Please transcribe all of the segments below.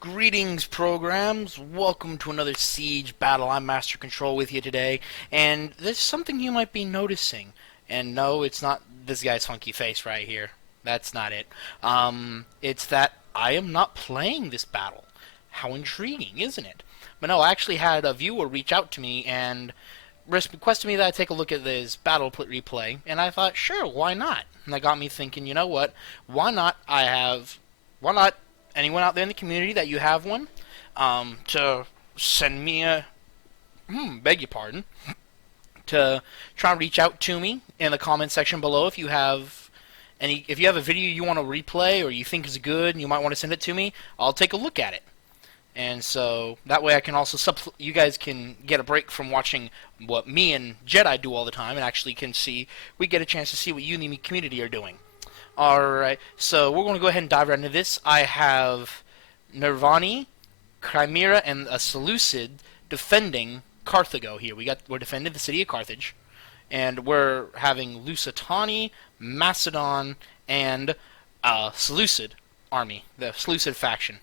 Greetings, programs. Welcome to another Siege battle. I'm Master Control with you today, and there's something you might be noticing. And no, it's not this guy's funky face right here. That's not it. It's that I am not playing this battle. How intriguing, isn't it? But no, I actually had a viewer reach out to me and requested me that I take a look at this battle replay, and I thought, sure, why not? And that got me thinking, you know what? Why not anyone out there in the community that you have one, to send me a, beg your pardon, to try and reach out to me in the comment section below if you have a video you want to replay or you think is good and you might want to send it to me. I'll take a look at it. And so that way I can also you guys can get a break from watching what me and Jedi do all the time, and actually we get a chance to see what you in the community are doing. Alright, so we're going to go ahead and dive right into this. I have Nirvani, Chimera, and a Seleucid defending Carthago here. We're defending the city of Carthage, and we're having Lusitani, Macedon, and Seleucid army, the Seleucid faction.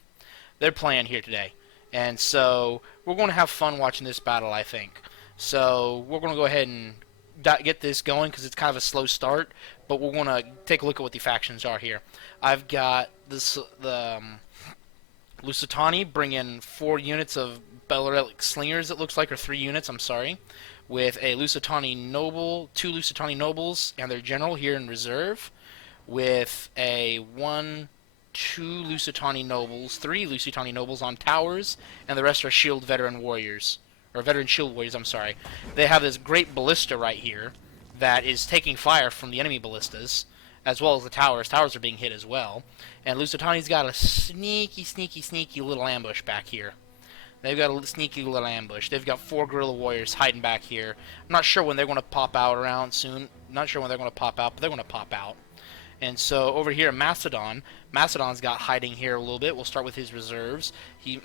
They're playing here today. And so we're going to have fun watching this battle, I think. So we're going to go ahead and get this going because it's kind of a slow start, but we're going to take a look at what the factions are here. I've got the Lusitani bring in 4 units of Bellaric Slingers, it looks like, or 3 units, I'm sorry, with a Lusitani noble, 2 Lusitani nobles and their general here in reserve, with a 2 Lusitani nobles, 3 Lusitani nobles on towers, and the rest are shield veteran warriors. Or veteran shield warriors, I'm sorry. They have this great ballista right here that is taking fire from the enemy ballistas, as well as the towers. Towers are being hit as well. And Lusitani's got a sneaky little ambush back here. They've got a sneaky little ambush. They've got 4 guerrilla warriors hiding back here. I'm not sure when they're going to pop out around soon. Not sure when they're going to pop out, but they're going to pop out. And so over here, Macedon's got hiding here a little bit. We'll start with his reserves.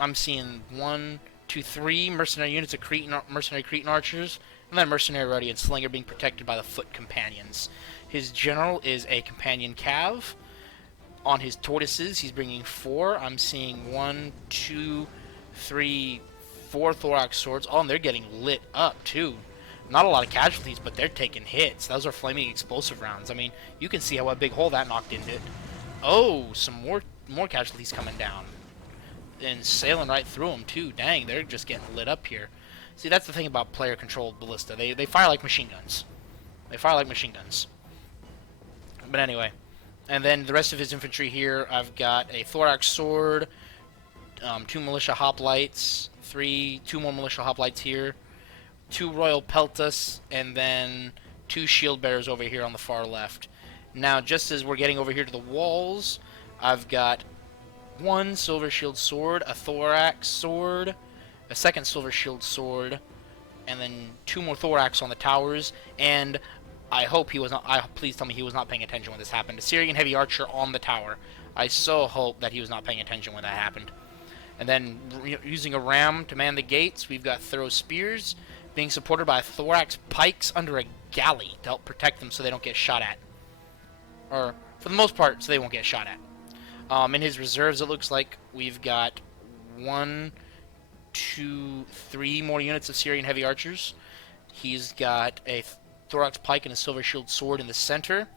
I'm seeing 1, 2, 3 mercenary units of mercenary Cretan archers, and then mercenary Rhodian slinger being protected by the foot companions. His general is a companion cav. On his tortoises, he's bringing 4. I'm seeing 1, 2, 3, 4 thorax swords. Oh, and they're getting lit up too. Not a lot of casualties, but they're taking hits. Those are flaming explosive rounds. I mean, you can see how a big hole that knocked into it. Oh, some more casualties coming down. And sailing right through them too. Dang, they're just getting lit up here. See, that's the thing about player-controlled ballista. They fire like machine guns. They fire like machine guns. But anyway, and then the rest of his infantry here, I've got a thorax sword, 2 militia hoplites, 2 more militia hoplites here, 2 royal peltas, and then 2 shield bearers over here on the far left. Now, just as we're getting over here to the walls, I've got 1 silver shield sword, a thorax sword, a 2nd silver shield sword, and then 2 more thorax on the towers. And I hope he was not. Please tell me he was not paying attention when this happened. A Syrian heavy archer on the tower. I so hope that he was not paying attention when that happened. And then using a ram to man the gates, we've got throw spears being supported by thorax pikes under a galley to help protect them so they don't get shot at. Or, for the most part, so they won't get shot at. In his reserves, it looks like we've got 1, 2, 3 more units of Syrian heavy archers. He's got a thorax pike and a silver shield sword in the center,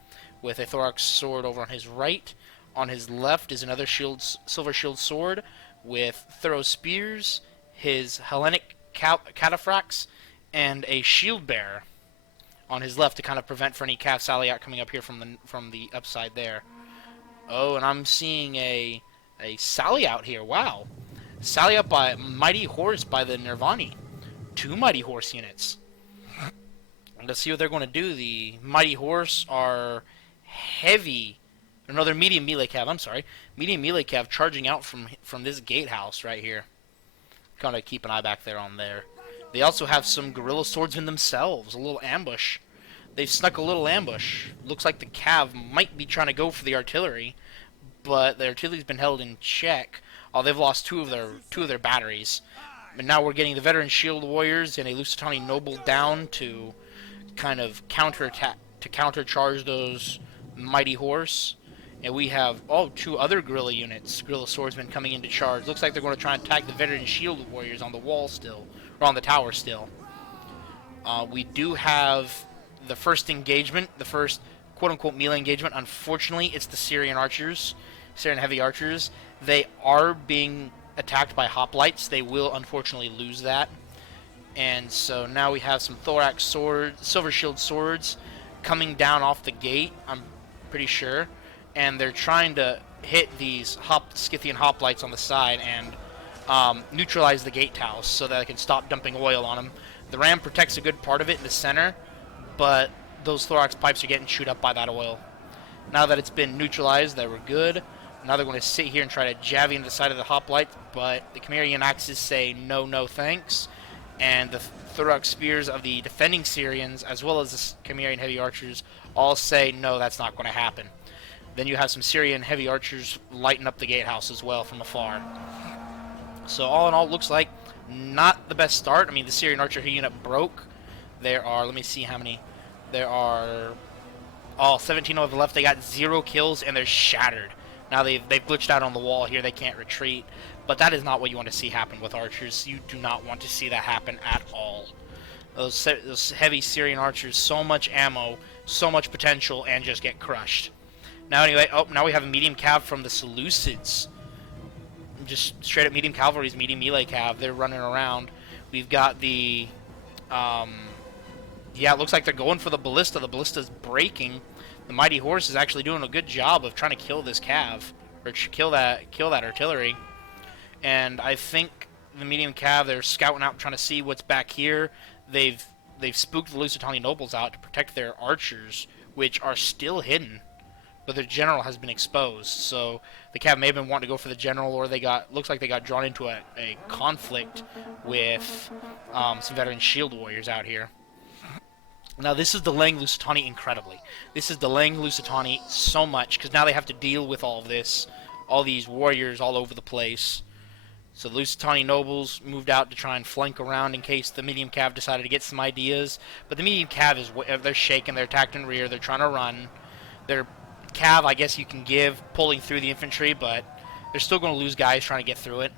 with a thorax sword over on his right. On his left is another silver shield sword with throw spears, his Hellenic cataphracts, and a shield bearer on his left to kind of prevent for any cav salliot coming up here from the upside there. Oh, and I'm seeing a sally out here. Wow. Sally out by Mighty Horse by the Nirvani. 2 Mighty Horse units. And let's see what they're going to do. The Mighty Horse are heavy. No, they're medium melee cav. I'm sorry. Medium melee cav charging out from this gatehouse right here. Kind of keep an eye back there on there. They also have some guerrilla swordsmen themselves. A little ambush. They've snuck a little ambush. Looks like the cav might be trying to go for the artillery, but the artillery's been held in check. Oh, they've lost two of their batteries. But now we're getting the veteran shield warriors and a Lusitani noble down to kind of countercharge those Mighty Horse. And we have, oh, 2 other guerrilla units, guerrilla swordsmen coming into charge. Looks like they're going to try and attack the veteran shield warriors on the wall still, or on the tower still. We do have the first engagement, the first quote-unquote melee engagement. Unfortunately, it's the Syrian archers, Syrian heavy archers. They are being attacked by hoplites. They will unfortunately lose that. And so now we have some thorax swords, silver shield swords coming down off the gate, I'm pretty sure. And they're trying to hit these Scythian hoplites on the side and neutralize the gate house so that they can stop dumping oil on them. The ram protects a good part of it in the center, but those thorax pipes are getting chewed up by that oil. Now that it's been neutralized, they were good. Now they're going to sit here and try to javvy into the side of the hoplite, but the Cimmerian axes say no, no thanks. And the thorax spears of the defending Syrians, as well as the Cimmerian heavy archers, all say no, that's not going to happen. Then you have some Syrian heavy archers lighting up the gatehouse as well from afar. So all in all, it looks like not the best start. I mean, the Syrian archer unit broke. There are, let me see how many. There are all 17 of the left. They got 0 kills and they're shattered. Now they've glitched out on the wall here. They can't retreat. But that is not what you want to see happen with archers. You do not want to see that happen at all. Those heavy Syrian archers, so much ammo, so much potential, and just get crushed. Now anyway, now we have a medium cav from the Seleucids. Just straight up medium cavalry's medium melee cav. They're running around. We've got the, yeah, it looks like they're going for the ballista. The ballista's breaking. The mighty horse is actually doing a good job of trying to kill this cav, or kill that artillery. And I think the medium cav, they're scouting out, trying to see what's back here. They've spooked the Lusitani nobles out to protect their archers, which are still hidden. But their general has been exposed, so the cav may have been wanting to go for the general, or looks like they got drawn into a conflict with some veteran shield warriors out here. Now this is delaying Lusitani incredibly. This is delaying Lusitani so much, because now they have to deal with all of this, all these warriors all over the place. So the Lusitani nobles moved out to try and flank around in case the medium cav decided to get some ideas. But the medium cav they're shaking, they're attacked in rear, they're trying to run. They're cav, I guess you can give pulling through the infantry, but they're still going to lose guys trying to get through it.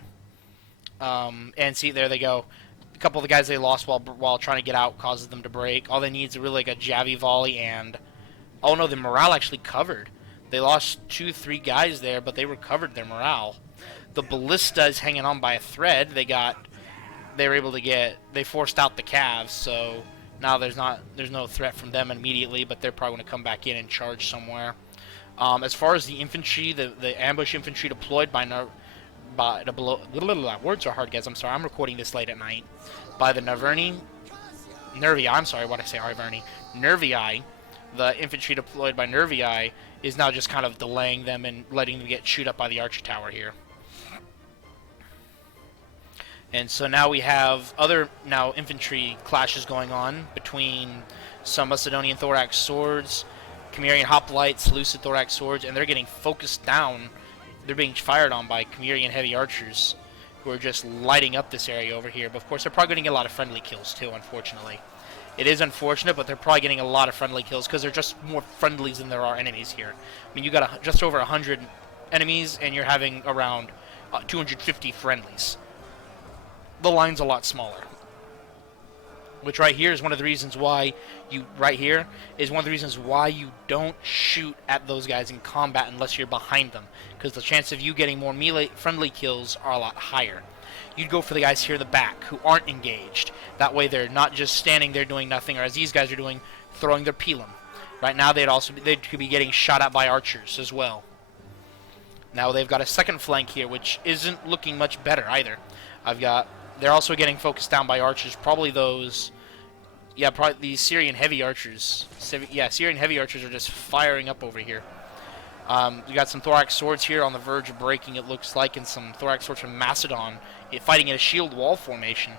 And see, there they go. A couple of the guys they lost while trying to get out causes them to break. All they need is really like a Javi volley, and oh no, the morale actually covered. They lost 2-3 guys there, but they recovered their morale. The ballista is hanging on by a thread. They forced out the calves, so now there's no threat from them immediately, but they're probably going to come back in and charge somewhere. As far as the infantry, the ambush infantry deployed words are hard, guys. I'm sorry. I'm recording this late at night. By the Nervii. I'm sorry. What I say, Arverni. Nervii. The infantry deployed by Nervii is now just kind of delaying them and letting them get chewed up by the archer tower here. And so now we have other infantry clashes going on between some Macedonian thorax swords, Cimmerian hoplites, Seleucid thorax swords, and they're getting focused down. They're being fired on by Cimmerian heavy archers who are just lighting up this area over here. But of course, they're probably getting a lot of friendly kills too, unfortunately. It is unfortunate, but they're probably getting a lot of friendly kills because they're just more friendlies than there are enemies here. I mean, you got just over 100 enemies, and you're having around 250 friendlies. The line's a lot smaller. Which right here is one of the reasons why you don't shoot at those guys in combat unless you're behind them, because the chance of you getting more melee friendly kills are a lot higher. You'd go for the guys here in the back who aren't engaged. That way they're not just standing there doing nothing, or as these guys are doing, throwing their pilum. Right now they could be getting shot at by archers as well. Now they've got a second flank here, which isn't looking much better either. They're also getting focused down by archers. Probably these Syrian heavy archers. Syrian heavy archers are just firing up over here. We got some thorax swords here on the verge of breaking, it looks like, and some thorax swords from Macedon fighting in a shield wall formation.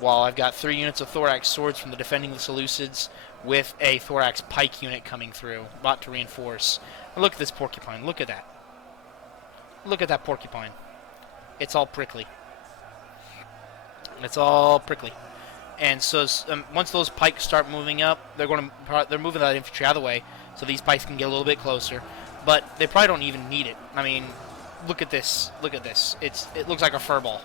While I've got 3 units of thorax swords from the defending the Seleucids with a thorax pike unit coming through, about to reinforce. And look at this porcupine. Look at that. Look at that porcupine. It's all prickly. It's all prickly. And so once those pikes start moving up, they're moving that infantry out of the way, so these pikes can get a little bit closer. but they probably don't even need it. I mean, look at this. Look at this. It looks like a furball.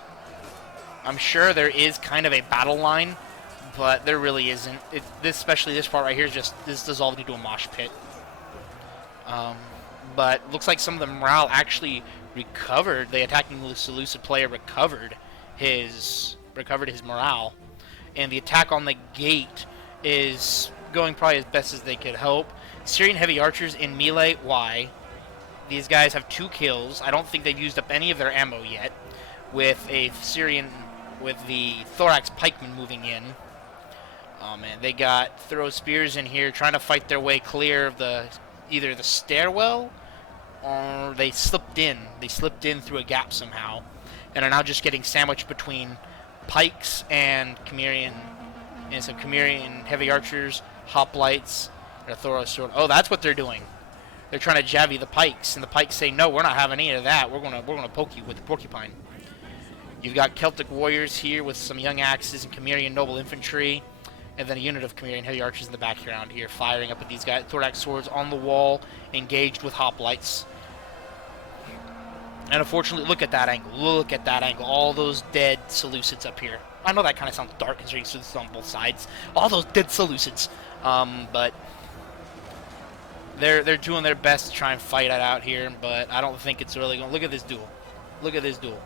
I'm sure there is kind of a battle line, but there really isn't. Especially this part right here, is just this dissolved into a mosh pit. But looks like some of the morale actually recovered. The attacking Lucid player recovered his morale, and the attack on the gate is going probably as best as they could hope. Syrian heavy archers in melee. Why? These guys have 2 kills. I don't think they've used up any of their ammo yet. With the thorax pikemen moving in. Oh man, they got throw spears in here trying to fight their way clear of either the stairwell or they slipped in. They slipped in through a gap somehow and are now just getting sandwiched between pikes and Chimerian and some Chimerian heavy archers, hoplites, and a Thoros sword. Oh, that's what they're doing. They're trying to javvy the pikes, and the pikes say, "No, we're not having any of that. We're gonna poke you with the porcupine." You've got Celtic warriors here with some young axes and Chimerian noble infantry, and then a unit of Chimerian heavy archers in the background here, firing up at these guys. Thorax swords on the wall, engaged with hoplites. And unfortunately, look at that angle. Look at that angle. All those dead Seleucids up here. I know that kind of sounds dark considering Seleucids on both sides. All those dead Seleucids. But they're doing their best to try and fight it out here, but I don't think it's really going to... Look at this duel. Look at this duel.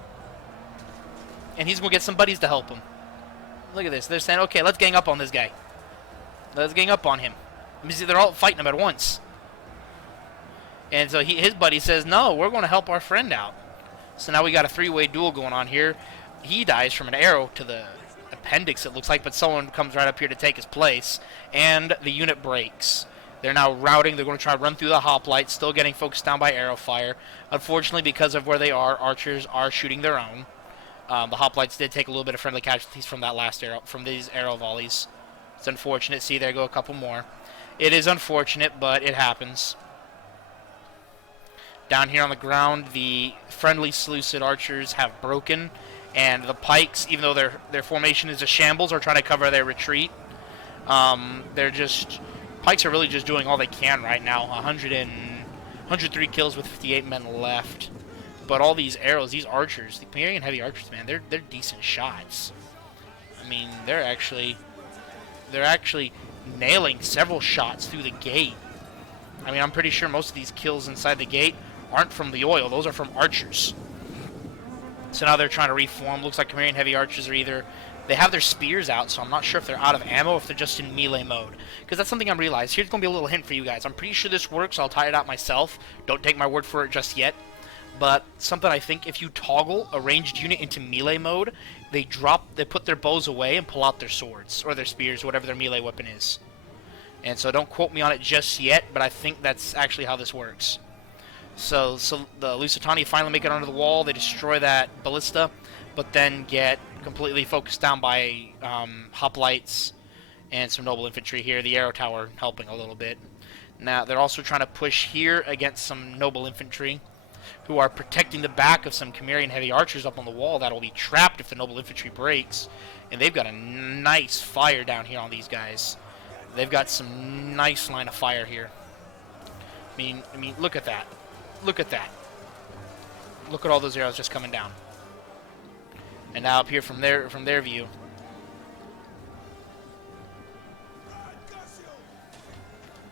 And he's going to get some buddies to help him. Look at this. They're saying, okay, let's gang up on this guy. Let's gang up on him. They're all fighting him at once. And so his buddy says, no, we're going to help our friend out. So now we got a 3-way duel going on here. He dies from an arrow to the appendix, it looks like, but someone comes right up here to take his place. And the unit breaks. They're now routing. They're going to try to run through the hoplites, still getting focused down by arrow fire. Unfortunately, because of where they are, archers are shooting their own. The hoplites did take a little bit of friendly casualties from that last arrow, from these arrow volleys. It's unfortunate. See, there go a couple more. It is unfortunate, but it happens. Down here on the ground, the friendly Seleucid archers have broken, and the pikes, even though their formation is a shambles, are trying to cover their retreat. Pikes are really just doing all they can right now. 103 kills with 58 men left. But all these arrows, these archers, the Chimerian heavy archers, man, they're decent shots. I mean, they're actually nailing several shots through the gate. I mean, I'm pretty sure most of these kills inside the gate aren't from the oil. Those are from archers. So now they're trying to reform. Looks like Chimerian heavy archers are either... They have their spears out, so I'm not sure if they're out of ammo or if they're just in melee mode. Because that's something I realized. Here's going to be a little hint for you guys. I'm pretty sure this works. I'll try it out myself. Don't take my word for it just yet. But something I think, if you toggle a ranged unit into melee mode, they put their bows away and pull out their swords or their spears, whatever their melee weapon is. And so don't quote me on it just yet, but I think that's actually how this works. So the Lusitani finally make it under the wall. They destroy that ballista, but then get completely focused down by hoplites and some noble infantry here. The arrow tower helping a little bit. Now they're also trying to push here against some noble infantry, who are protecting the back of some Chimerian heavy archers up on the wall that will be trapped if the noble infantry breaks. And they've got a nice fire down here on these guys. They've got some nice line of fire here. I mean, look at that. Look at that. Look at all those arrows just coming down. And now up here from their view.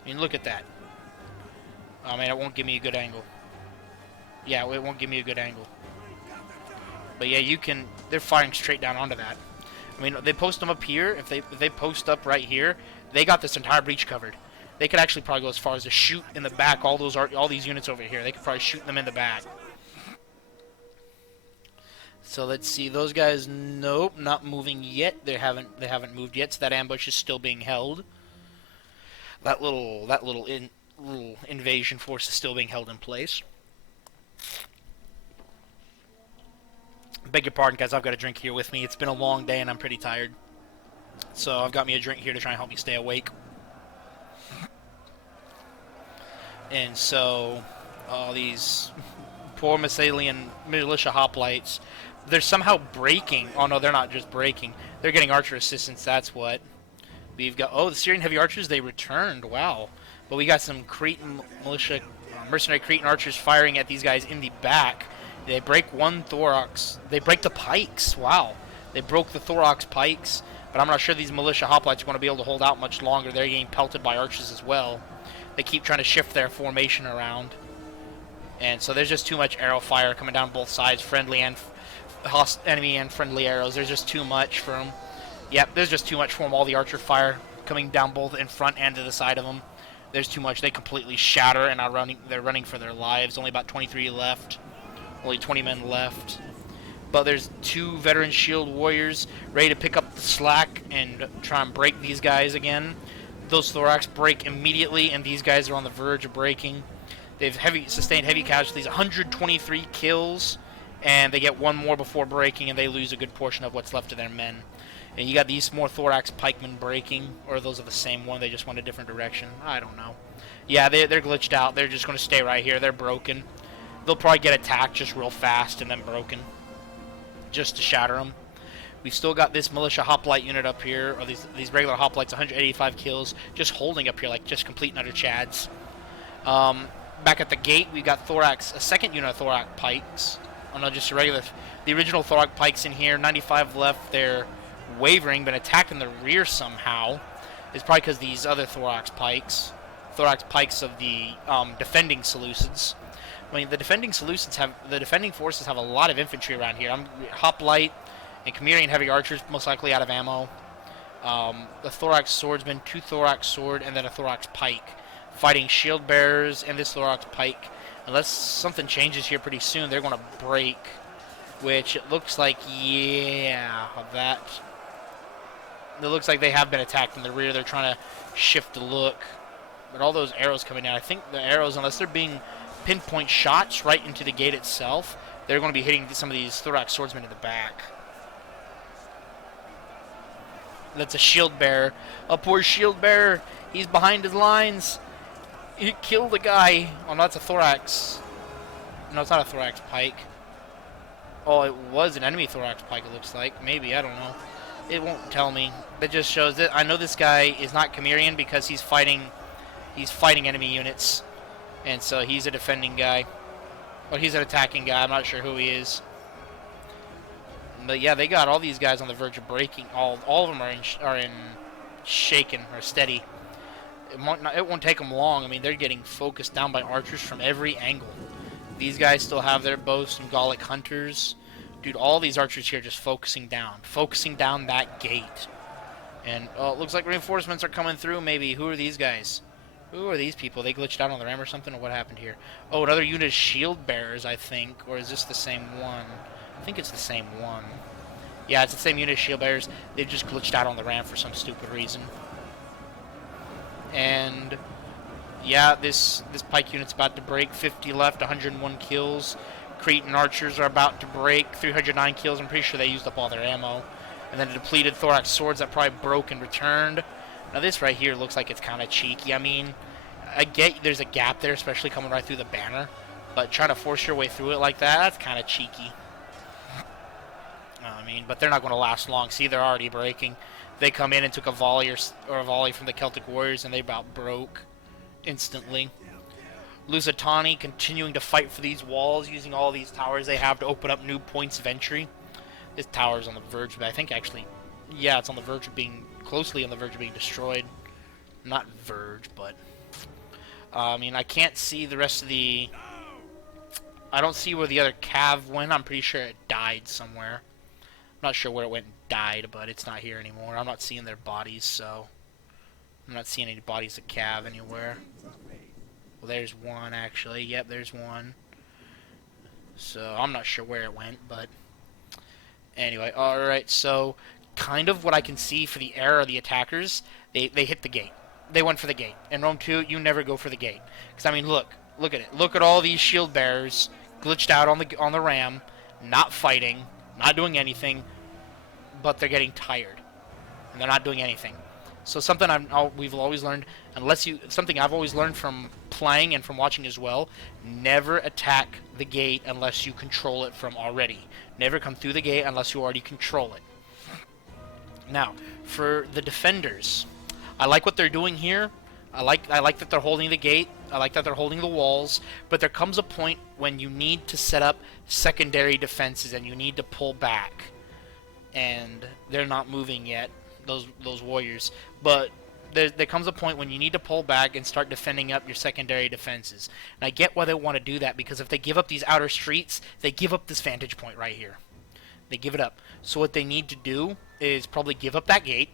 I mean, look at that. Oh man, it won't give me a good angle. Yeah, it won't give me a good angle. But yeah, they're firing straight down onto that. I mean, they post them up here. If they post up right here, they got this entire breach covered. They could actually probably go as far as to shoot in the back all these units over here. They could probably shoot them in the back. So let's see, those guys, nope, not moving yet. They haven't moved yet. So that ambush is still being held. That little invasion force is still being held in place. Beg your pardon, guys. I've got a drink here with me. It's been a long day and I'm pretty tired. So I've got me a drink here to try and help me stay awake. And so all these poor Massalian militia hoplites, they're somehow breaking. Oh no, they're not just breaking. They're getting archer assistance. That's what. We've got, the Syrian heavy archers, they returned. Wow. But we got some Cretan militia mercenary Cretan archers firing at these guys in the back. They break one thorax. They break the pikes. Wow. They broke the thorax pikes, but I'm not sure these militia hoplites are going to be able to hold out much longer. They're getting pelted by archers as well. They keep trying to shift their formation around. And so there's just too much arrow fire coming down both sides, friendly and enemy and friendly arrows. There's just too much for them. Yep, there's just too much for them. All the archer fire coming down both in front and to the side of them. There's too much. They completely shatter and are running. They're running for their lives. Only about 23 left. Only 20 men left. But there's 2 veteran shield warriors ready to pick up the slack and try and break these guys again. Those thorax break immediately, and these guys are on the verge of breaking. They've sustained heavy casualties, 123 kills, and they get 1 more before breaking, and they lose a good portion of what's left of their men. And you got these more thorax pikemen breaking, or those are the same one, they just went a different direction. I don't know. Yeah, they're glitched out. They're just going to stay right here. They're broken. They'll probably get attacked just real fast and then broken, just to shatter them. We've still got this militia hoplite unit up here, or these regular hoplites, 185 kills, just holding up here like just complete and utter chads. Back at the gate, we've got thorax, a second unit of thorax pikes. Oh no, just a regular. The original thorax pikes in here, 95 left. They're wavering, been attacked in the rear somehow. It's probably because these other thorax pikes of the defending Seleucids. I mean, the defending forces have a lot of infantry around here. Hoplite and Cimmerian heavy archers, most likely out of ammo. The thorax swordsman, 2 thorax sword, and then a thorax pike, fighting shield bearers and this thorax pike. Unless something changes here pretty soon, they're going to break. Which it looks like, yeah, that. It looks like they have been attacked in the rear. They're trying to shift the look. But all those arrows coming down, I think the arrows, unless they're being pinpoint shots right into the gate itself, they're going to be hitting some of these thorax swordsmen in the back. That's a shield bearer. A poor shield bearer. He's behind his lines. He killed a guy. Oh, no, that's a thorax. No, it's not a thorax pike. Oh, it was an enemy thorax pike, it looks like. Maybe, I don't know. It won't tell me. That just shows that I know this guy is not Cimmerian because he's fighting enemy units. And so he's a defending guy. Well, he's an attacking guy. I'm not sure who he is. But yeah, they got all these guys on the verge of breaking. All of them are in shaken or steady. It won't take them long. I mean, they're getting focused down by archers from every angle. These guys still have their bows and Gallic hunters. Dude, all these archers here just focusing down that gate. And it looks like reinforcements are coming through. Maybe. Who are these guys? Who are these people? They glitched out on the ram or something, or what happened here? Oh, another unit of shield bearers, I think. Or is this the same one? I think it's the same one. Yeah, it's the same unit of shield bearers. They just glitched out on the ram for some stupid reason. And yeah, this pike unit's about to break. 50 left, 101 kills. Cretan archers are about to break. 309 kills. I'm pretty sure they used up all their ammo. And then the depleted thorax swords that probably broke and returned. Now this right here looks like it's kind of cheeky. I mean, I get there's a gap there, especially coming right through the banner. But trying to force your way through it like that, that's kind of cheeky. I mean, but they're not going to last long. See, they're already breaking. They come in and took a volley or a volley from the Celtic warriors, and they about broke instantly. Lusitani continuing to fight for these walls, using all these towers they have to open up new points of entry. This tower's on the verge, but I think actually, yeah, it's on the verge of being, closely on the verge of being destroyed. Not verge, but, I mean, I can't see the rest of the, I don't see where the other cav went. I'm pretty sure it died somewhere. I'm not sure where it went and died, but it's not here anymore. I'm not seeing their bodies, so I'm not seeing any bodies of cav anywhere. Well, there's one, actually. Yep, there's one. So, I'm not sure where it went, but anyway. Alright, so kind of what I can see for the error of the attackers, they hit the gate. They went for the gate. In Rome 2, you never go for the gate. Because, I mean, look at it. Look at all these shield bearers glitched out on the ram, not fighting, not doing anything, but they're getting tired. And they're not doing anything. So something we've always learned, something I've always learned from playing and from watching as well, never attack the gate unless you control it from already. Never come through the gate unless you already control it. Now, for the defenders, I like what they're doing here. I like that they're holding the gate. I like that they're holding the walls. But there comes a point when you need to set up secondary defenses and you need to pull back. And they're not moving yet, those warriors. But there comes a point when you need to pull back and start defending up your secondary defenses. And I get why they want to do that, because if they give up these outer streets, they give up this vantage point right here. They give it up. So what they need to do is probably give up that gate,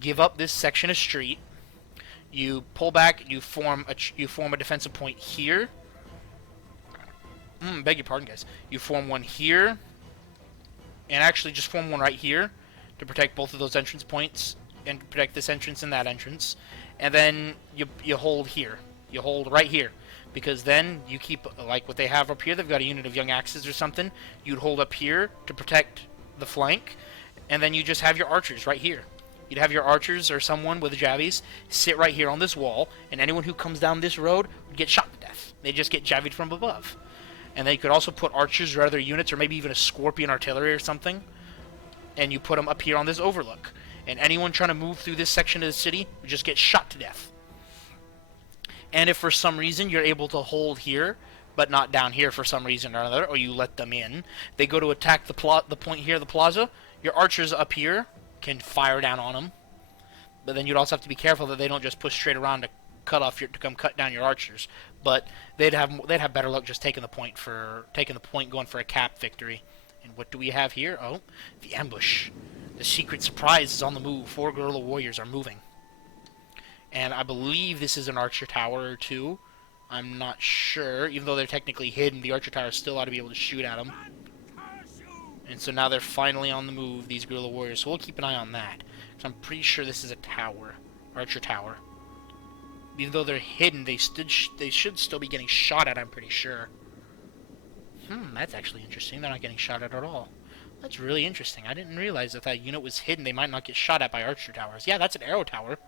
give up this section of street. You pull back. You form a defensive point here. Beg your pardon, guys. You form one here, and actually just form one right here to protect both of those entrance points and protect this entrance and that entrance. And then you hold here. You hold right here, because then you keep, like what they have up here. They've got a unit of young axes or something. You'd hold up here to protect the flank, and then you just have your archers right here. You'd have your archers or someone with javies sit right here on this wall, and anyone who comes down this road would get shot to death. They just get javied from above. And they could also put archers or other units, or maybe even a scorpion artillery or something, and you put them up here on this overlook. And anyone trying to move through this section of the city would just get shot to death. And if for some reason you're able to hold here, but not down here for some reason or another, or you let them in, they go to attack the point here, the plaza, your archers up here can fire down on them. But then you'd also have to be careful that they don't just push straight around to come cut down your archers. But they'd have better luck just taking the point, going for a cap victory. And what do we have here? Oh, the ambush. The secret surprise is on the move. 4 guerrilla warriors are moving. And I believe this is an archer tower or two. I'm not sure. Even though they're technically hidden, the archer tower still ought to be able to shoot at them. And so now they're finally on the move, these guerrilla warriors. So we'll keep an eye on that. So I'm pretty sure this is a tower. Archer tower. Even though they're hidden, they should still be getting shot at, I'm pretty sure. That's actually interesting. They're not getting shot at all. That's really interesting. I didn't realize if that unit was hidden, they might not get shot at by archer towers. Yeah, that's an arrow tower.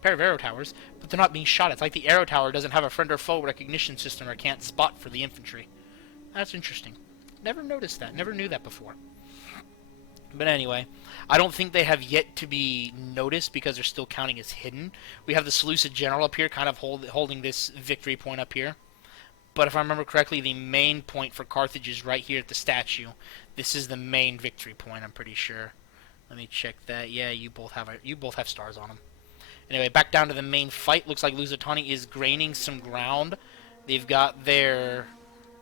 Pair of arrow towers, but they're not being shot at. It's like the arrow tower doesn't have a friend or foe recognition system or can't spot for the infantry. That's interesting. Never noticed that. Never knew that before. But anyway, I don't think they have yet to be noticed because they're still counting as hidden. We have the Seleucid general up here kind of holding this victory point up here. But if I remember correctly, the main point for Carthage is right here at the statue. This is the main victory point, I'm pretty sure. Let me check that. Yeah, you both have stars on them. Anyway, back down to the main fight. Looks like Lusitani is gaining some ground. They've got their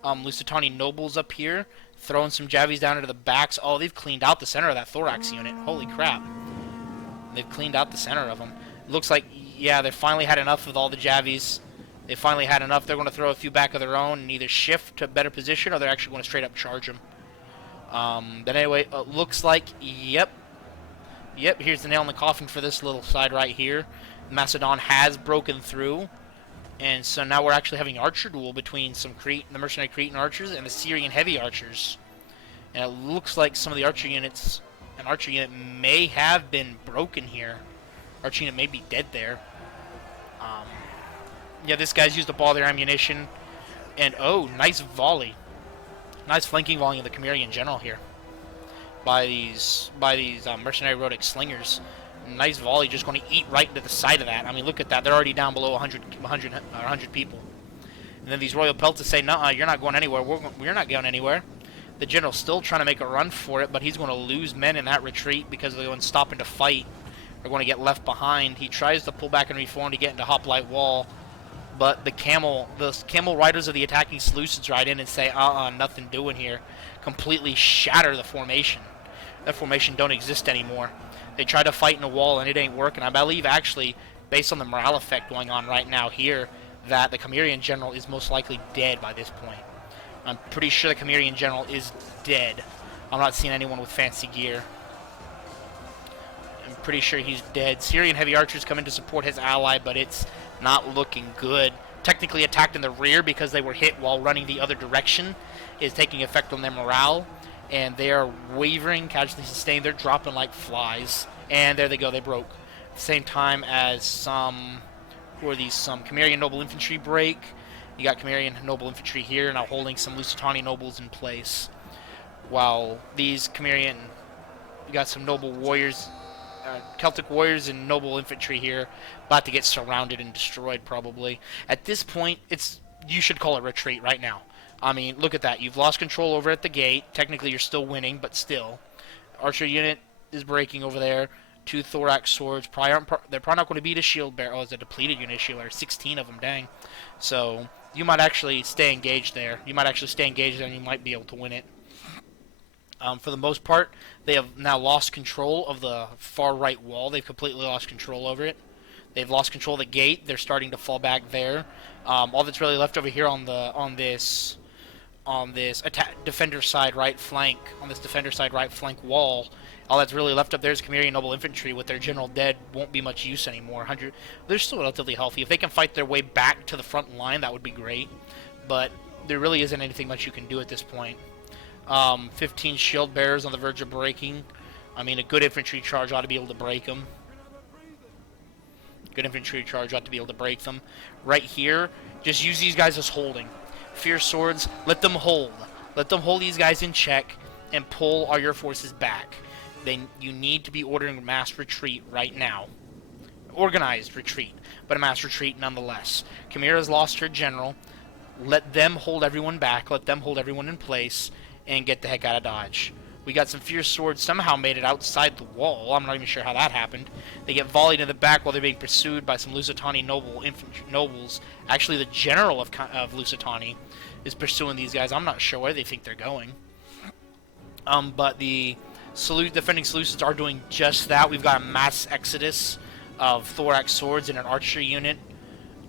Lusitani nobles up here, throwing some javies down into the backs. Oh, they've cleaned out the center of that thorax unit. Holy crap. They've cleaned out the center of them. It looks like, yeah, they finally had enough with all the javies. They finally had enough. They're going to throw a few back of their own and either shift to a better position, or they're actually going to straight up charge them. But anyway, it looks like, yep, here's the nail in the coffin for this little side right here. Macedon has broken through. And so now we're actually having an archer duel between the mercenary Cretan archers and the Syrian heavy archers. And it looks like some of the archer units, an archer unit may have been broken here. Archer unit may be dead there. Yeah, this guy's used up all their ammunition. And oh, nice volley. Nice flanking volley of the Cimmerian general here. By these mercenary Rhotic slingers. Nice volley, just going to eat right into the side of that. I mean, look at that. They're already down below 100 people. And then these Royal Peltas say, "Nuh-uh, you're not going anywhere. We're not going anywhere." The general's still trying to make a run for it, but he's going to lose men in that retreat because they're going to stop into fight. They're going to get left behind. He tries to pull back and reform to get into hoplite wall, but the camel riders of the attacking Seleucids ride in and say, nothing doing here. Completely shatter the formation. That formation don't exist anymore. They try to fight in a wall and it ain't working. I believe actually, based on the morale effect going on right now here, that the Cimmerian general is most likely dead by this point. I'm pretty sure the Cimmerian general is dead. I'm not seeing anyone with fancy gear. I'm pretty sure he's dead. Syrian heavy archers come in to support his ally, but it's not looking good. Technically attacked in the rear because they were hit while running the other direction is taking effect on their morale. And they are wavering, casualty sustained. They're dropping like flies. And there they go, they broke. At the same time as some Cimmerian noble infantry break. You got Cimmerian noble infantry here now holding some Lusitani nobles in place. While these Cimmerian, you got some noble warriors Celtic warriors and noble infantry here about to get surrounded and destroyed probably. At this point, you should call it retreat right now. I mean, look at that. You've lost control over at the gate. Technically, you're still winning, but still. Archer unit is breaking over there. 2 thorax swords. They're probably not going to beat a shield bearer. Oh, it's a depleted unit of shield bearer. 16 of them, dang. So, you might actually stay engaged there. You might actually stay engaged and you might be able to win it. For the most part, they have now lost control of the far right wall. They've completely lost control over it. They've lost control of the gate. They're starting to fall back there. All that's really left over here on this defender side right flank, on this defender side right flank wall, all that's really left up there is Chimerian noble infantry. With their general dead, won't be much use anymore. They're still relatively healthy. If they can fight their way back to the front line, that would be great. But there really isn't anything much you can do at this point. 15 shield bearers on the verge of breaking. I mean, a good infantry charge ought to be able to break them. Good infantry charge ought to be able to break them. Right here, just use these guys as holding. Fierce swords, let them hold. Let them hold these guys in check and pull all your forces back. You need to be ordering a mass retreat right now. Organized retreat, but a mass retreat nonetheless. Chimera's lost her general. Let them hold everyone back. Let them hold everyone in place and get the heck out of Dodge. We got some fierce swords somehow made it outside the wall. I'm not even sure how that happened. They get volleyed in the back while they're being pursued by some Lusitani nobles. Actually, the general of Lusitani is pursuing these guys. I'm not sure where they think they're going. But the defending Seleucids are doing just that. We've got a mass exodus of thorax swords in an archery unit.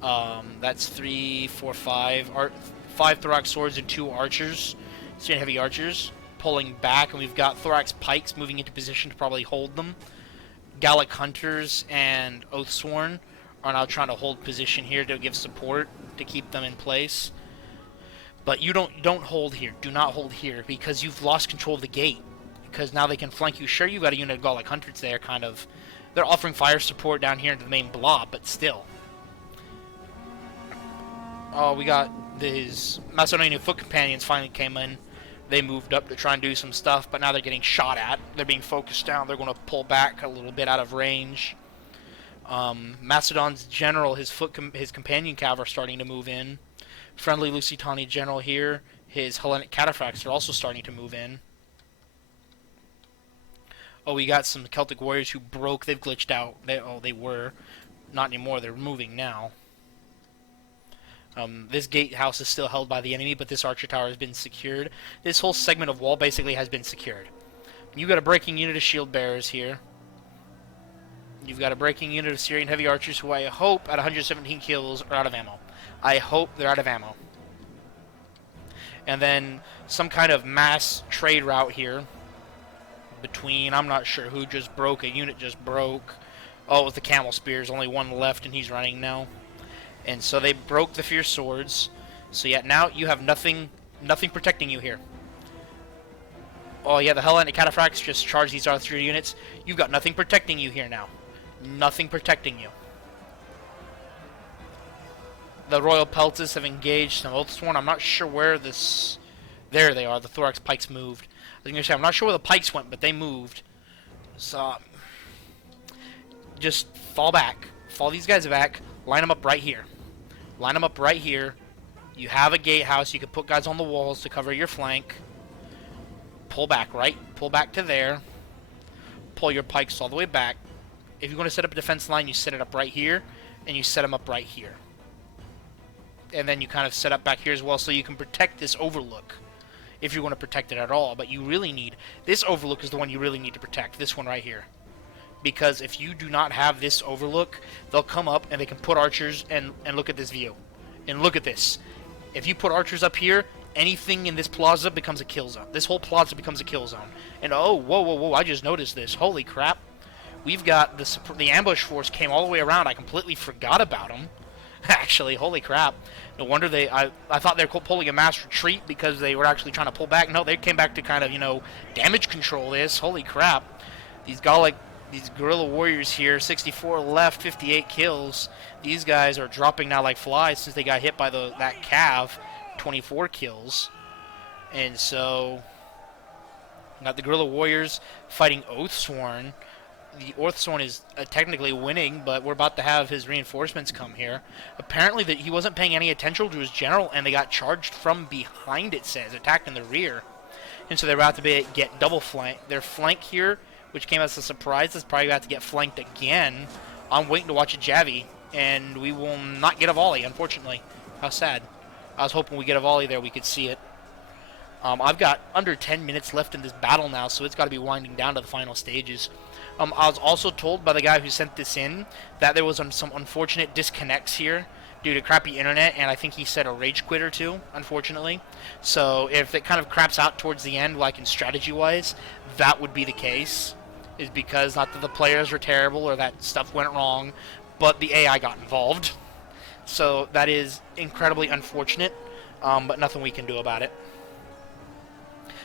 That's 3, 4, 5. 5 thorax swords and 2 archers. Straight heavy archers pulling back, and we've got thorax pikes moving into position to probably hold them. Gallic hunters and Oathsworn are now trying to hold position here to give support to keep them in place. But you don't hold here. Do not hold here because you've lost control of the gate. Because now they can flank you. Sure, you've got a unit of Gallic hunters there, kind of. They're offering fire support down here into the main blob, but still. Oh, we got these Macedonian foot companions finally came in. They moved up to try and do some stuff, but now they're getting shot at. They're being focused down. They're going to pull back a little bit out of range. Macedon's general, his companion cav are starting to move in. Friendly Lusitani general here. His Hellenic cataphracts are also starting to move in. Oh, we got some Celtic warriors who broke. They've glitched out. They were. Not anymore. They're moving now. This gatehouse is still held by the enemy, but this archer tower has been secured. This whole segment of wall basically has been secured. You've got a breaking unit of shield bearers here. You've got a breaking unit of Syrian heavy archers who I hope at 117 kills are out of ammo. I hope they're out of ammo. And then some kind of mass trade route here between, I'm not sure who just broke. A unit just broke. Oh, it was the camel spears. Only one left and he's running now. And so they broke the fierce swords. So yeah, now you have nothing protecting you here. Oh yeah, the Hellenic cataphracts just charged these artillery units. You've got nothing protecting you here now. Nothing protecting you. The Royal Peltas have engaged some Oathsworn. I'm not sure where this... There they are. The thorax pikes moved. I was going to say, I'm not sure where the pikes went, but they moved. So... just fall back. Fall these guys back. Line them up right here. Line them up right here. You have a gatehouse. You can put guys on the walls to cover your flank. Pull back, right? Pull back to there. Pull your pikes all the way back. If you're going to set up a defense line, you set it up right here. And you set them up right here. And then you kind of set up back here as well so you can protect this overlook. If you're going to protect it at all. But you really need... This overlook is the one you really need to protect. This one right here. Because if you do not have this overlook, they'll come up and they can put archers and look at this view. And look at this. If you put archers up here, anything in this plaza becomes a kill zone. This whole plaza becomes a kill zone. And oh, whoa, whoa, whoa, I just noticed this. Holy crap. We've got the ambush force came all the way around. I completely forgot about them. Actually, holy crap. No wonder I thought they were pulling a mass retreat because they were actually trying to pull back. No, they came back to kind of, damage control this. Holy crap. These guerrilla warriors here, 64 left, 58 kills. These guys are dropping now like flies since they got hit by that cav, 24 kills. And so, got the guerrilla warriors fighting Oathsworn. the Orthorn is technically winning, but we're about to have his reinforcements come here. Apparently, that he wasn't paying any attention to his general, and they got charged from behind. It says attacked in the rear, and so they're about to get double flank. Their flank here, which came as a surprise, is probably about to get flanked again. I'm waiting to watch a Javi, and we will not get a volley, unfortunately. How sad. I was hoping we get a volley there, we could see it. I've got under 10 minutes left in this battle now, so it's got to be winding down to the final stages. I was also told by the guy who sent this in that there was some unfortunate disconnects here due to crappy internet, and I think he said a rage quit or two, unfortunately. So if it kind of craps out towards the end, like in strategy-wise, that would be the case. Is because not that the players were terrible or that stuff went wrong, but the AI got involved. So that is incredibly unfortunate, but nothing we can do about it.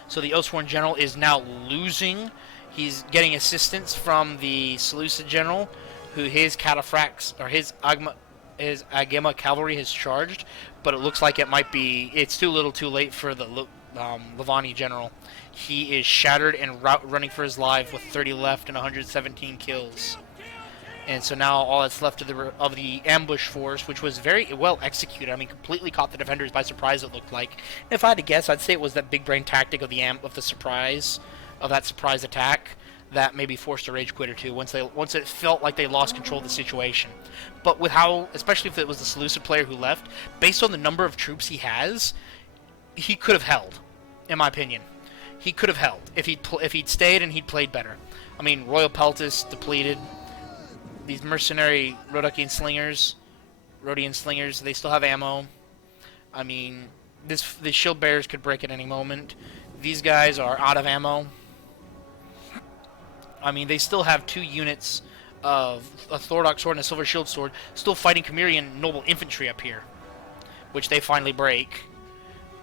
So the Oathsworn General is now losing. He's getting assistance from the Seleucid General, who his cataphracts, or his Agema cavalry has charged, but it looks like it's too little too late for the Levani General. He is shattered and running for his life with 30 left and 117 kills. And so now all that's left of the ambush force, which was very well executed. I mean, completely caught the defenders by surprise, it looked like. If I had to guess, I'd say it was that big brain tactic of the surprise, of that surprise attack, that maybe forced a rage quit or two once it felt like they lost control of the situation. But with how, especially if it was the Seleucid player who left, based on the number of troops he has, he could have held, in my opinion. He could have held if he'd stayed and he'd played better. I mean, Royal Peltis depleted. These mercenary Rodian slingers, they still have ammo. I mean, the shield bearers could break at any moment. These guys are out of ammo. I mean, they still have 2 units of a Thordock sword and a Silver Shield sword still fighting Cimmerian noble infantry up here, which they finally break.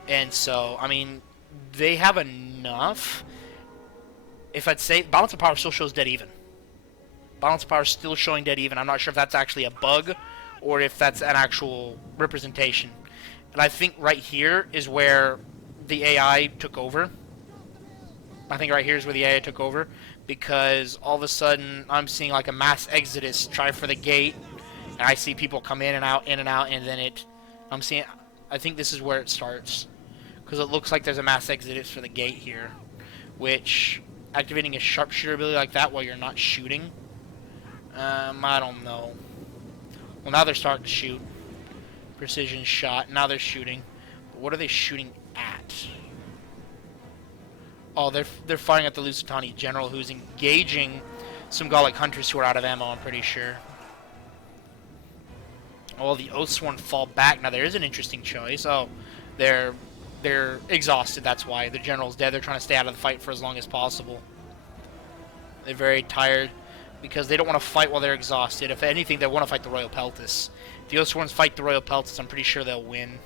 And so, I mean, they have enough. If I'd say balance of power still shows dead even. Balance of power is still showing dead even. I'm not sure if that's actually a bug or if that's an actual representation. And I think right here is where the AI took over. I think right here is where the AI took over, because all of a sudden I'm seeing like a mass exodus try for the gate, and I see people come in and out, and then I think this is where it starts, because it looks like there's a mass exodus for the gate here, which activating a sharpshooter ability like that while you're not shooting, I don't know. Well, now they're starting to shoot. Precision shot. Now they're shooting. But what are they shooting at? Oh, they're firing at the Lusitani General, who's engaging some Gallic hunters who are out of ammo, I'm pretty sure. Oh, the Oathsworn fall back. Now, there is an interesting choice. Oh, they're exhausted, that's why. The General's dead. They're trying to stay out of the fight for as long as possible. They're very tired, because they don't want to fight while they're exhausted. If anything, they want to fight the Royal Peltis. If the Oathsworns fight the Royal Peltis, I'm pretty sure they'll win.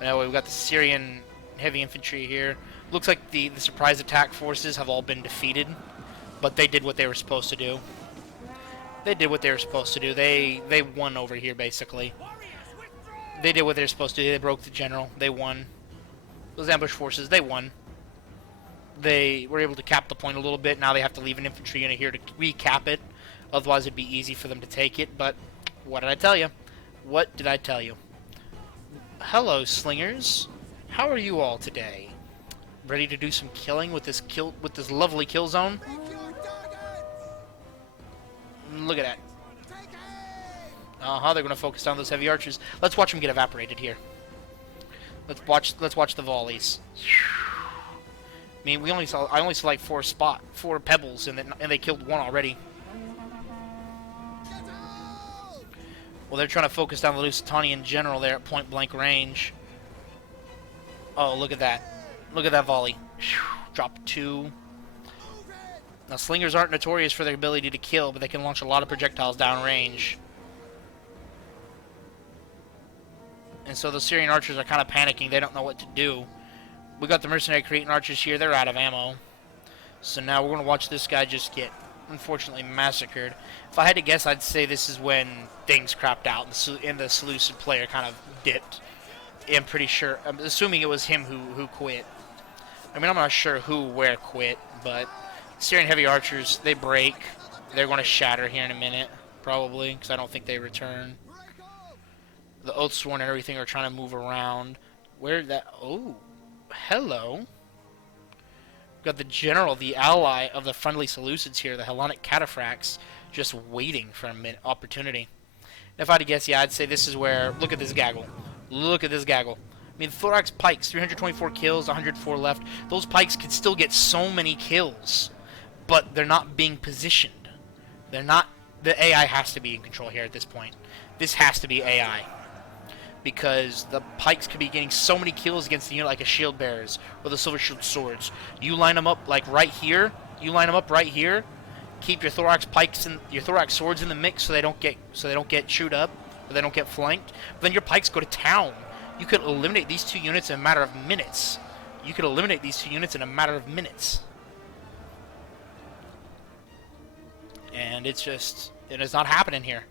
Anyway, we've got the Syrian heavy infantry here. Looks like the surprise attack forces have all been defeated, but they did what they were supposed to do. They did what they were supposed to do. They won over here, basically. They did what they were supposed to do. They broke the general. They won. Those ambush forces, they won. They were able to cap the point a little bit. Now they have to leave an infantry unit here to recap it. Otherwise, it'd be easy for them to take it. But what did I tell you? What did I tell you? Hello, slingers. How are you all today? Ready to do some killing with this lovely kill zone? Look at that. They're going to focus down those heavy archers. Let's watch them get evaporated here. Let's watch the volleys. I mean, I only saw like 4 pebbles, and they killed 1 already. Well, they're trying to focus down the Lusitanian General there at point-blank range. Oh, look at that. Look at that volley. Drop 2. Now, slingers aren't notorious for their ability to kill, but they can launch a lot of projectiles downrange. And so the Syrian archers are kind of panicking. They don't know what to do. We got the mercenary Cretan archers here. They're out of ammo. So now we're going to watch this guy just get, unfortunately, massacred. If I had to guess, I'd say this is when things crapped out and the Seleucid player kind of dipped. I'm pretty sure. I'm assuming it was him who quit. I mean, I'm not sure who, where quit, but Syrian heavy archers, they break. They're going to shatter here in a minute, probably, because I don't think they return. The Oathsworn and everything are trying to move around. Where that... Oh, hello. Got the general, the ally of the friendly Seleucids here, the Hellenic Cataphracts, just waiting for an opportunity. If I had to guess, yeah, I'd say this is where... Look at this gaggle. Look at this gaggle. I mean, Thorax Pikes, 324 kills, 104 left. Those Pikes could still get so many kills, but they're not being positioned. They're not... The AI has to be in control here at this point. This has to be AI. Because the Pikes could be getting so many kills against the unit like a Shield Bearers or the Silver Shield Swords. You line them up like right here. You line them up right here. Keep your Thorax Pikes and your Thorax Swords in the mix so they don't get chewed up or they don't get flanked. But then your Pikes go to town. You could eliminate these two units in a matter of minutes. You could eliminate these two units in a matter of minutes. And it's just, it is not happening here.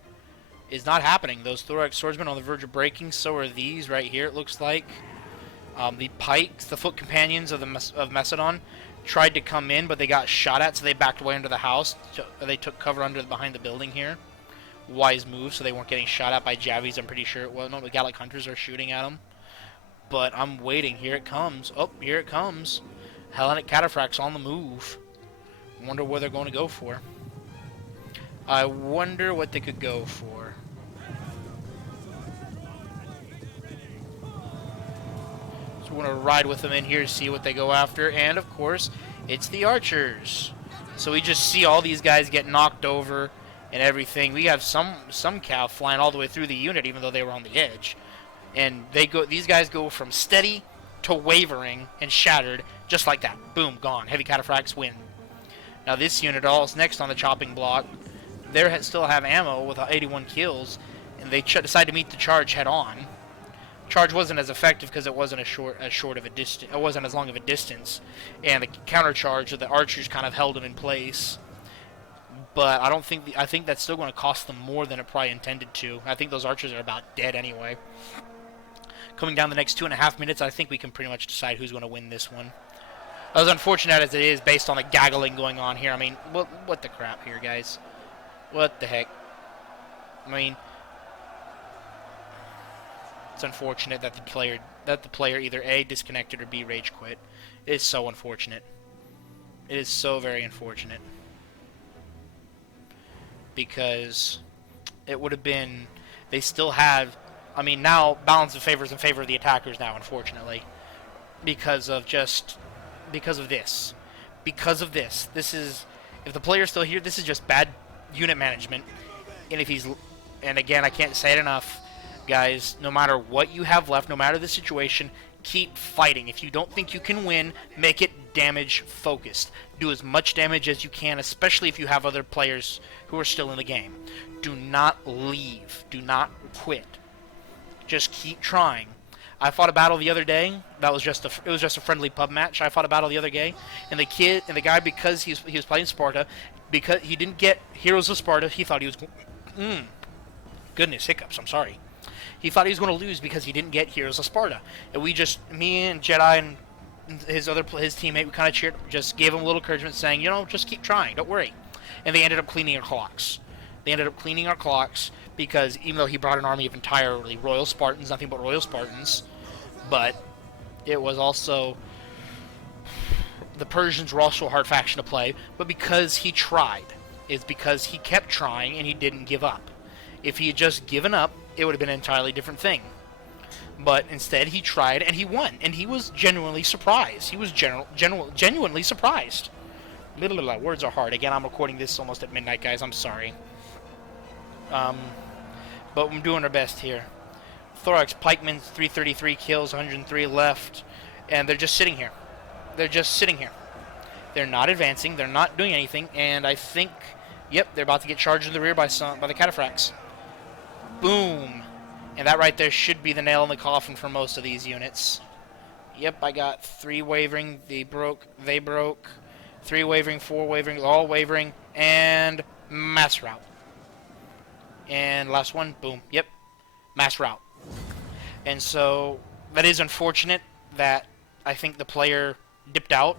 It's not happening. Those Thorax Swordsmen on the verge of breaking. So are these right here, it looks like. The Pikes, the Foot Companions of Macedon, tried to come in, but they got shot at, so they backed away under the house. They took cover behind the building here. Wise move, so they weren't getting shot at by Javies, I'm pretty sure. Well, no, the Gallic Hunters are shooting at them. But I'm waiting. Here it comes. Oh, here it comes. Hellenic Cataphracts on the move. Wonder where they're going to go for. I wonder what they could go for. So we're going to ride with them in here to see what they go after. And, of course, it's the archers. So we just see all these guys get knocked over and everything. We have some cav flying all the way through the unit, even though they were on the edge. And these guys go from steady to wavering and shattered, just like that. Boom, gone. Heavy Cataphracts win. Now this unit, all is next on the chopping block. They still have ammo with 81 kills, and they decide to meet the charge head on. Charge wasn't as effective because it wasn't as short of a distance. It wasn't as long of a distance, and the counter charge of the archers kind of held them in place. But I don't think I think that's still going to cost them more than it probably intended to. I think those archers are about dead anyway. Coming down the next 2.5 minutes, I think we can pretty much decide who's going to win this one. As unfortunate as it is, based on the gaggling going on here. I mean, what the crap here, guys? What the heck? I mean, it's unfortunate that the player either A, disconnected, or B, rage quit. It is so unfortunate. It is so very unfortunate. Because it would have been, they still have, I mean, now balance of favors in favor of the attackers now, unfortunately. Because of this. Because of this. This is, if the player's still here, this is just bad unit management. And again, I can't say it enough, guys, no matter what you have left, no matter the situation, keep fighting. If you don't think you can win, make it damage focused. Do as much damage as you can, especially if you have other players who are still in the game. Do not leave. Do not quit. Just keep trying. I fought a battle the other day. It was just a friendly pub match. I fought a battle the other day, and the guy, because he was playing Sparta, because he didn't get Heroes of Sparta, he thought he was goodness, hiccups, I'm sorry. He thought he was going to lose because he didn't get Heroes of Sparta. And me and Jedi and his teammate, we kind of cheered, just gave him a little encouragement saying, just keep trying, don't worry. And they ended up cleaning our clocks. Because even though he brought an army of entirely Royal Spartans, nothing but Royal Spartans, but it was also, the Persians were also a hard faction to play, but because he tried, it's because he kept trying and he didn't give up. If he had just given up, it would have been an entirely different thing. But instead, he tried and he won, and he was genuinely surprised. He was genuinely surprised. Words are hard. Again, I'm recording this almost at midnight, guys. I'm sorry. But I'm doing our best here. Thorax Pikemen, 333 kills, 103 left, and they're just sitting here. They're not advancing. They're not doing anything, and I think, yep, they're about to get charged in the rear by the Cataphracts. Boom. And that right there should be the nail in the coffin for most of these units. Yep, I got 3 wavering. They broke. 3 wavering, 4 wavering, all wavering, and mass rout. And last one, boom. Yep, mass rout. And so that is unfortunate that I think the player dipped out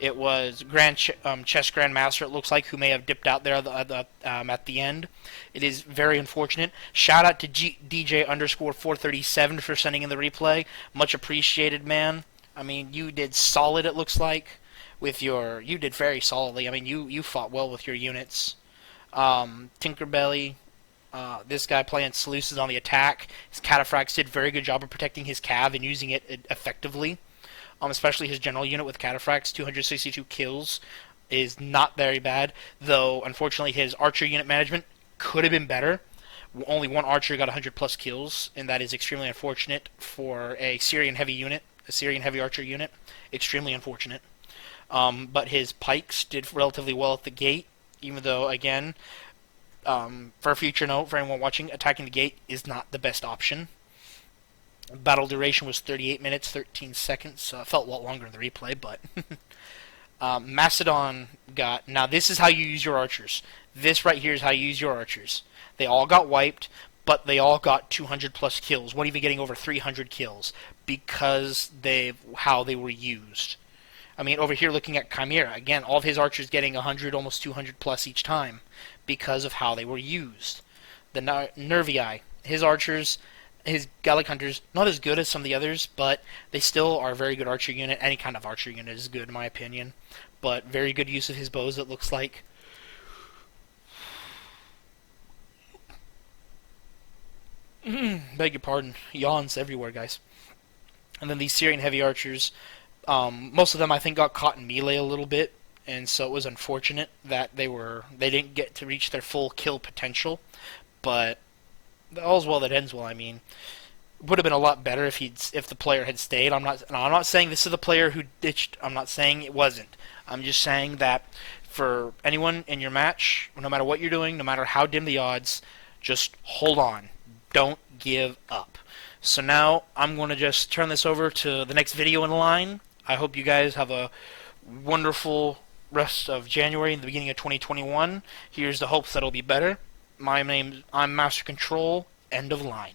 It was chess grandmaster. It looks like who may have dipped out there at the end. It is very unfortunate. Shout out to DJ underscore 437 for sending in the replay. Much appreciated, man. I mean, you did solid. It looks like you did very solidly. I mean, you fought well with your units. Tinkerbelly, this guy playing Seleucus on the attack. His Cataphracts did a very good job of protecting his cav and using it effectively. Especially his general unit with Cataphracts, 262 kills is not very bad. Though, unfortunately, his archer unit management could have been better. Only one archer got 100 plus kills, and that is extremely unfortunate for a Syrian heavy unit, a Syrian heavy archer unit. Extremely unfortunate. But his pikes did relatively well at the gate, even though, again, for a future note, for anyone watching, attacking the gate is not the best option. Battle duration was 38 minutes, 13 seconds, so it felt a lot longer in the replay, but... Macedon got... Now, this is how you use your archers. This right here is how you use your archers. They all got wiped, but they all got 200 plus kills, one even getting over 300 kills, because how they were used. I mean, over here looking at Chimera, again, all of his archers getting 100, almost 200 plus each time, because of how they were used. The Nervii, his archers... His Gallic Hunters, not as good as some of the others, but they still are a very good archer unit. Any kind of archer unit is good, in my opinion. But very good use of his bows, it looks like. Beg your pardon. Yawns everywhere, guys. And then these Syrian heavy archers, most of them I think got caught in melee a little bit, and so it was unfortunate that they didn't get to reach their full kill potential. But all's well that ends well. I mean, would have been a lot better if the player had stayed. I'm not saying this is the player who ditched. I'm not saying it wasn't. I'm just saying that for anyone in your match, no matter what you're doing, no matter how dim the odds, just hold on. Don't give up. So now I'm going to just turn this over to the next video in line. I hope you guys have a wonderful rest of January and the beginning of 2021. Here's the hopes that it'll be better. I'm Master Control, end of line.